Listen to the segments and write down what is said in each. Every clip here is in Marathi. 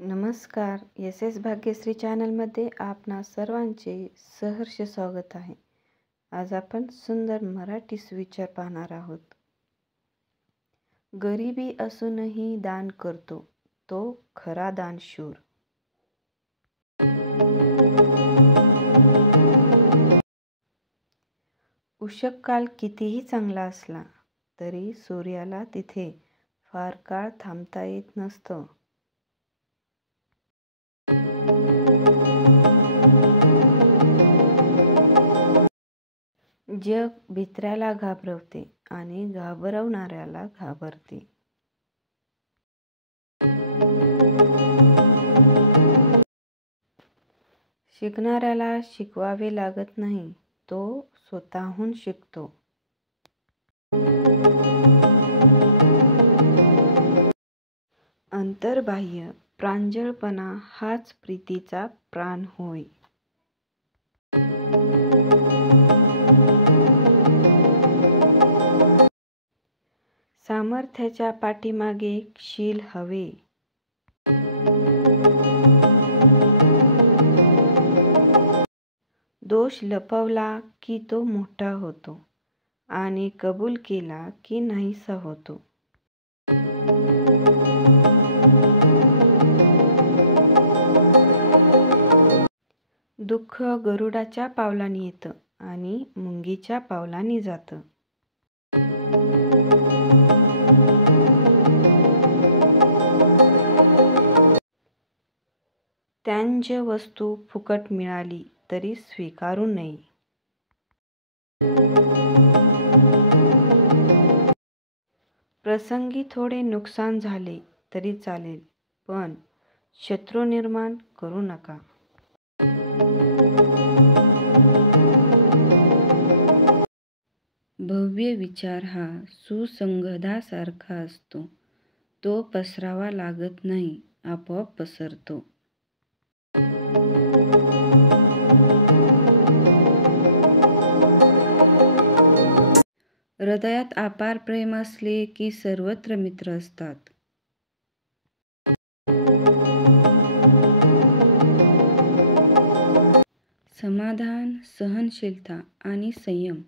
नमस्कार. एस एस भाग्यश्री चॅनलमध्ये आपणा सर्वांचे सहर्ष स्वागत आहे. आज आपण सुंदर मराठी सुविचार पाहणार आहोत. गरिबी असूनही दान करतो तो खरा दानशूर. उषःक काल कितीही चांगला असला तरी सूर्याला तिथे फार काळ थांबता येत नसतं. जग भित्र्याला घाबरवते आणि घाबरवणाऱ्याला घाबरते. शिकणाऱ्याला शिकवावे लागत नाही, तो स्वतःहून शिकतो. अंतर्बाह्य प्रांजळपणा हाच प्रीतीचा प्राण होय. सामर्थ्याच्या पाठीमागे शील हवे. दोष लपवला की तो मोठा होतो आणि कबूल केला की नाहीसा होतो. दुःख गरुडाच्या पावलांनी येतं आणि मुंगीच्या पावलांनी जातं. त्यांज वस्तू फुकट मिळाली तरी स्वीकारू नये. प्रसंगी थोडे नुकसान झाले तरी चालेल, पण शत्रू निर्माण करू नका. भव्य विचार हा सुसंगधासारखा असतो. तो पसरावा लागत नाही, आपोआप पसरतो. हृदयात अपार प्रेम असले की सर्वत्र मित्र असतात. समाधान, सहनशीलता आणि संयम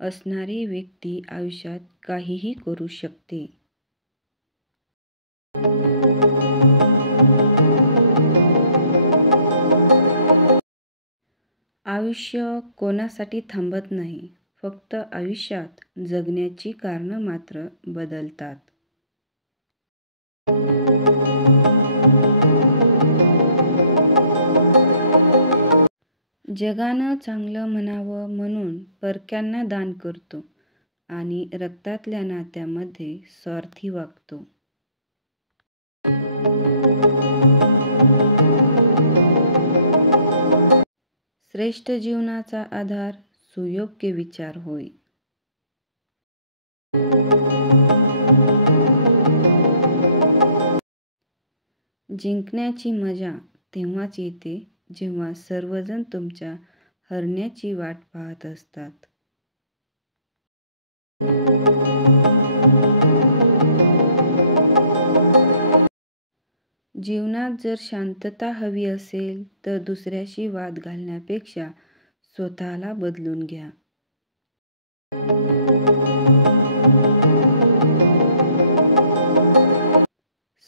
असणारी व्यक्ती आयुष्यात काहीही करू शकते. आयुष्य कोणासाठी थांबत नाही, फक्त आयुष्यात जगण्याची कारणं मात्र बदलतात. जगानं चांगलं म्हणावं म्हणून परक्यांना दान करतो आणि रक्तातल्या नात्यामध्ये स्वार्थी वागतो. श्रेष्ठ जीवनाचा आधार सुयोग्य विचार होय. जिंकण्याची मजा तेव्हाच येते जेव्हा सर्वजण तुमच्या हरण्याची वाट पाहत असतात. जीवनात जर शांतता हवी असेल तर दुसऱ्याशी वाद घालण्यापेक्षा स्वतःला बदलून घ्या.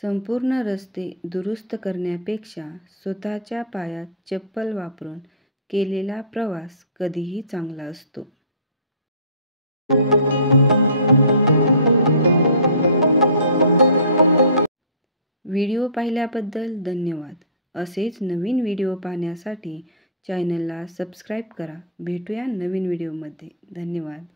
संपूर्ण रस्ते दुरुस्त करण्यापेक्षा स्वतःच्या पायात चप्पल वापरून केलेला प्रवास कधीही चांगला असतो. व्हिडिओ पाहिल्याबद्दल धन्यवाद. असेच नवीन व्हिडिओ पाहण्यासाठी चॅनलला सबस्क्राईब करा. भेटूया नवीन व्हिडिओमध्ये. धन्यवाद.